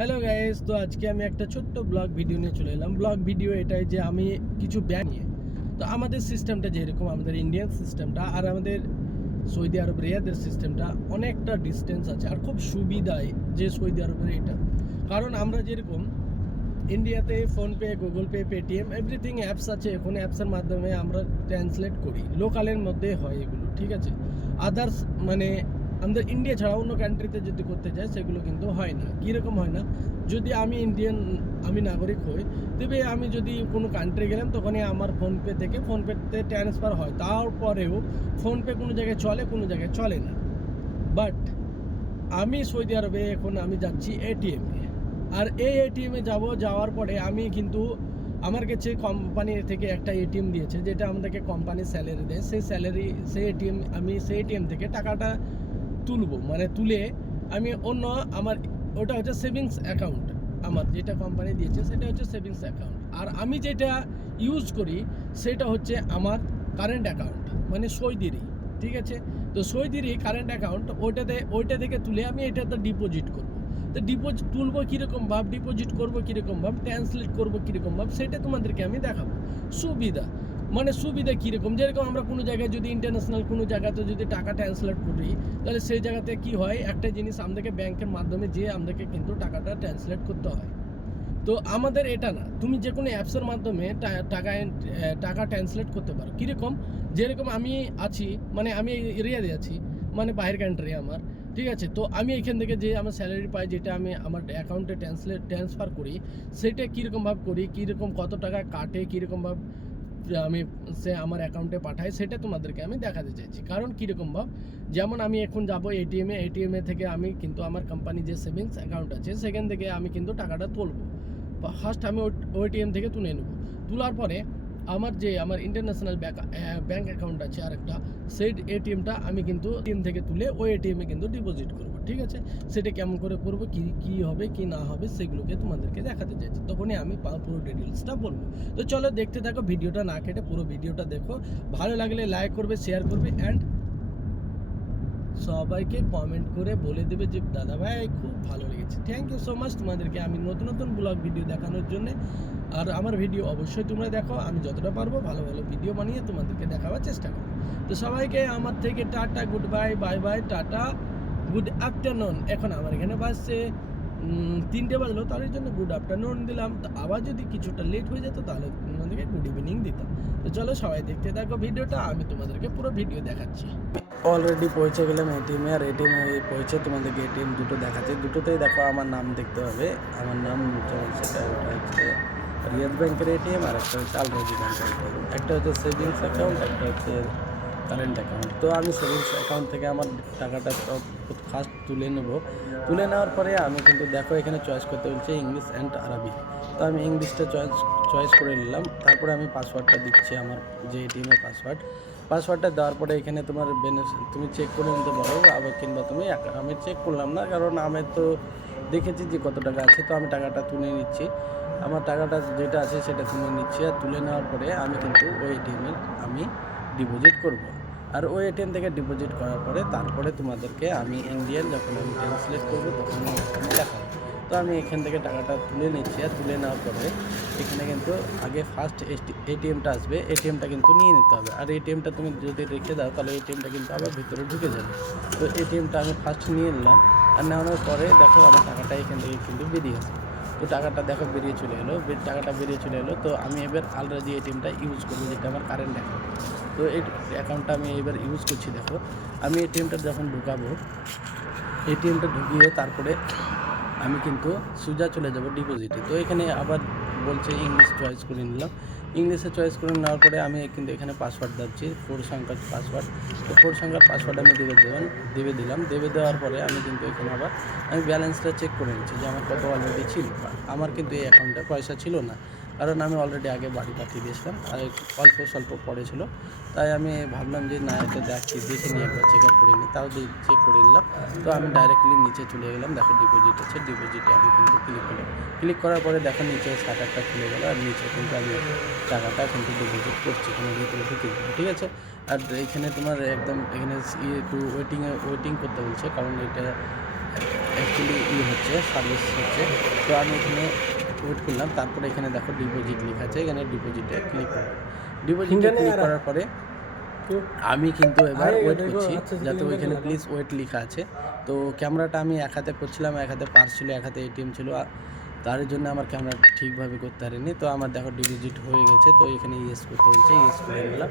Hello guys, তো আজকে আমি একটা ছোট্ট ব্লগ ভিডিও নিয়ে চলে এলাম। ব্লগ ভিডিও এটাই যে আমি কিছু ব্যাংক নিয়ে, তো আমাদের সিস্টেমটা যেরকম আমাদের ইন্ডিয়ান সিস্টেমটা আর আমাদের সৌদি আরব রিয়াদের সিস্টেমটা অনেকটা ডিস্টেন্স আছে আর খুব সুবিধায় যে সৌদি আরবের এটা। কারণ আমরা যেরকম ইন্ডিয়াতে PhonePe, Google pay, Paytm everything apps আছে, এখন অ্যাপসের মাধ্যমে আমরা ট্রান্সলেট করি, লোকালের মধ্যে হয় এগুলো, ঠিক আছে। আদার্স মানে আমাদের ইন্ডিয়া ছাড়া অন্য কান্ট্রিতে যদি করতে চাই সেগুলো কিন্তু হয় না। কীরকম হয় না, যদি আমি আমি নাগরিক হই, তবে আমি যদি কোনো কান্ট্রি গেলাম তখনই আমার ফোনপে থেকে ফোনপেতে ট্রান্সফার হয়, তারপরেও ফোনপে কোনো জায়গায় চলে, কোনো জায়গায় চলে না। বাট আমি সৌদি আরবে এখন আমি যাচ্ছি এটিএমে, আর এই এটিএমে যাওয়ার পরে আমি কিন্তু আমার কাছে কোম্পানি থেকে একটা এটিএম দিয়েছে, যেটা আমাদেরকে কোম্পানি স্যালারি দেয়, সেই এটিএম থেকে টাকাটা তুলবো, মানে তুলে আমি অন্য আমার ওটা হচ্ছে সেভিংস অ্যাকাউন্ট, আমার যেটা কোম্পানি দিয়েছে সেটা হচ্ছে সেভিংস অ্যাকাউন্ট, আর আমি যেটা ইউজ করি সেটা হচ্ছে আমার কারেন্ট অ্যাকাউন্ট, মানে সৌদিরই, ঠিক আছে। তো সৌদিরই কারেন্ট অ্যাকাউন্ট, ওইটা থেকে তুলে আমি এটাতে ডিপোজিট করব। তো ডিপোজিট তুলবো কীরকম ভাব, ডিপোজিট করবো কীরকম ভাব, ট্রান্সলেট করবো কীরকম ভাব, সেটা তোমাদেরকে আমি দেখাবো। সুবিধা কীরকম, যেরকম আমরা কোনো জায়গায় যদি ইন্টারন্যাশনাল কোনো জায়গাতে যদি টাকা ট্রান্সলেট করি, তাহলে সেই জায়গাতে কি হয়, একটা জিনিস আমাদেরকে ব্যাংকের মাধ্যমে আমাদেরকে কিন্তু টাকাটা ট্রান্সলেট করতে হয়। তো আমাদের এটা না, তুমি যে কোনো অ্যাপসের মাধ্যমে টাকা ট্রান্সলেট করতে পারো। কীরকম, যেরকম আমি আছি, মানে আমি এরিয়াতে আছি, মানে বাইরের কান্ট্রি আমার, ঠিক আছে। তো আমি এখান থেকে যে আমার স্যালারি পাই, যেটা আমি আমার অ্যাকাউন্টে ট্রান্সফার করি, সেটা কীরকমভাবে করি, কীরকম কত টাকা কাটে, কীরকমভাবে আমি আমার অ্যাকাউন্টে পাঠাই, সেটা তোমাদেরকে আমি দেখাতে চাইছি। কারণ কীরকম ভাব, যেমন আমি এখন যাব এটিএমে থেকে আমি কিন্তু আমার কোম্পানি যে সেভিংস অ্যাকাউন্ট আছে সেখান থেকে আমি কিন্তু টাকাটা তুলবো। ফার্স্ট আমি ওই এটিএম থেকে তুলে নেব, তোলার পরে আমার ইন্টারন্যাশনাল ব্যাঙ্ক অ্যাকাউন্ট আছে আরেকটা, সেই এটিএমটা আমি কিন্তু এটিএম থেকে তুলে ওই এটিএমে কিন্তু ডিপোজিট করব, ঠিক আছে। সেটা কেমন করে করবো, কী হবে কি না হবে সেগুলোকে তোমাদেরকে দেখাতে চাইছি, তখনই আমি পুরো ডিটেলসটা বলবো। তো চলো দেখতে থাকো, ভিডিওটা না কেটে পুরো ভিডিওটা দেখো। ভালো লাগলে লাইক করবে, শেয়ার করবে, অ্যান্ড সবাইকে কমেন্ট করে বলে দেবে যে দাদা ভাই খুব ভালো লেগেছে। থ্যাংক ইউ সো মাচ তোমাদেরকে আমি নতুন নতুন ব্লগ ভিডিও দেখানোর জন্যে। আর আমার ভিডিও অবশ্যই তোমরা দেখো, আমি যতটা পারবো ভালো ভালো ভিডিও বানিয়ে তোমাদেরকে দেখাবার চেষ্টা করবো। তো সবাইকে আমার থেকে tata, good bye, bye tata, good afternoon. এখন আমার এখানে বাজছে 3টে বাজলো, তার জন্য গুড আফটারনুন দিলাম। তো আবার যদি কিছুটা লেট হয়ে যেত তাহলে তোমাদেরকে গুড ইভিনিং দিতাম। তো চলো সবাই দেখতে থাকো ভিডিওটা, আমি তোমাদেরকে পুরো ভিডিও দেখাচ্ছি। অলরেডি পৌঁছে গেলাম এটিএমে, আর এটিএমে পৌঁছে তোমাদেরকে এটিএম দুটো দেখাচ্ছে। দুটোতেই দেখো আমার নাম দেখতে হবে, আমার নাম সেটা ওটা হচ্ছে রিয়াদ ব্যাংকের এটিএম, আর একটা হচ্ছে আল রাজি ব্যাংকের এটিএম। একটা হচ্ছে সেভিংস অ্যাকাউন্ট, একটা হচ্ছে কারেন্ট অ্যাকাউন্ট। তো আমি সেভিংস অ্যাকাউন্ট থেকে আমার টাকাটা ফার্স্ট তুলে নেব। তুলে নেওয়ার পরে আমি কিন্তু দেখো এখানে চয়েস করতে বলছে ইংলিশ অ্যান্ড আরবি। তো আমি ইংলিশটা চয়েস করে নিলাম। তারপরে আমি পাসওয়ার্ডটা দিচ্ছি, আমার যে এটিএমের পাসওয়ার্ডটা দেওয়ার পরে এখানে তোমার তুমি চেক করে নিতে পারো, আবার কিংবা আমি চেক করলাম না, কারণ আমি তো দেখেছি যে কত টাকা আছে। তো আমি টাকাটা তুলে নিচ্ছি, আমার টাকাটা যেটা আছে সেটা তুলে নিচ্ছি। আর তুলে নেওয়ার পরে আমি কিন্তু ওই এটিএমে আমি ডিপোজিট করব। আর ওই এটিএম থেকে ডিপোজিট করার পরে তারপরে তোমাদেরকে আমি ইন্ডিয়ান যখন আমি ট্রান্সলেট করবো তখন আমি দেখাবো। তো আমি এখান থেকে টাকাটা তুলে নিচ্ছি, আর তুলে নেওয়ার পরে এখানে কিন্তু আগে ফার্স্ট এটিএমটা আসবে, এটিএমটা কিন্তু নিয়ে নিতে হবে। আর এটিএমটা তুমি যদি রেখে দাও তাহলে এটিএমটা কিন্তু আবার ভিতরে ঢুকে যাবে। তো এটিএমটা আমি ফার্স্ট নিয়ে নিলাম, আর নেওয়ানোর পরে দেখো আমার টাকাটা এখান থেকে কিন্তু বেরিয়ে আসবে। তো টাকাটা দেখো টাকাটা বেরিয়ে চলে এলো। তো আমি এবার আল রাজি এটিএমটা ইউজ করবো, যেটা আমার কারেন্ট অ্যাকাউন্ট। তো এই অ্যাকাউন্টটা আমি এবার ইউজ করছি। দেখো আমি এটিএমটা যখন ঢুকাবো, এটিএমটা ঢুকিয়ে তারপরে আমি কিন্তু সোজা চলে যাব ডিপোজিটে। তো এখানে আবার বলছে ইংলিশ চয়েস করে নিলাম, ইংলিশে চয়েস করে নেওয়ার পরে আমি কিন্তু এখানে পাসওয়ার্ড দিচ্ছি, 4 সংখ্যার পাসওয়ার্ড। তো 4 সংখ্যার পাসওয়ার্ড আমি দেবে দেওয়ার পরে আমি কিন্তু এখানে আবার আমি ব্যালেন্সটা চেক করে নিচ্ছি যে আমার কত অলরেডি ছিল। আমার কিন্তু এই অ্যাকাউন্টে পয়সা ছিল না, কারণ আমি অলরেডি আগে বাড়ি পাঠিয়ে দিয়েছিলাম, আর অল্প স্বল্প পড়েছিল। তাই আমি ভাবলাম যে না, এটা দেখে নিয়ে একবার চেক আপ করে নিই, তাও চেক করে নিলাম। তো আমি ডাইরেক্টলি নিচে চলে গেলাম, দেখো ডিপোজিট আছে, ডিপোজিটে আমি কিন্তু ক্লিক করার পরে দেখো নিচে শাটারটা খুলে গেল, আর নিচে কিন্তু আমি টাকাটা কিন্তু ডিপোজিট করছি, কোনো ভিতরে ঢুকে যাবে, ঠিক আছে। আর এখানে তোমার একদম এখানে একটু ওয়েটিং করতে বলছে, কারণ এটা অ্যাকচুয়ালি হচ্ছে সার্ভিস হচ্ছে। তো আমি এখানে ওয়েট করলাম, তারপরে এখানে দেখো ডিপোজিট লেখা আছে, এখানে ডিপোজিটে ক্লিক করব। ডিপোজিটে ক্লিক করার পরে আমি কিন্তু এবার ওয়েট করছি যাতে ওইখানে প্লিজ ওয়েট লেখা আছে। তো ক্যামেরাটা আমি এক হাতে করছিলাম, এক হাতে পার্স ছিল, এক হাতে এটিএম ছিল, তার জন্য আমার ক্যামেরা ঠিকভাবে করতে পারিনি। তো আমার দেখো ডিপোজিট হয়ে গেছে, তো এখানে ইয়েস করতে বলছে, ইয়েস করে দিলাম।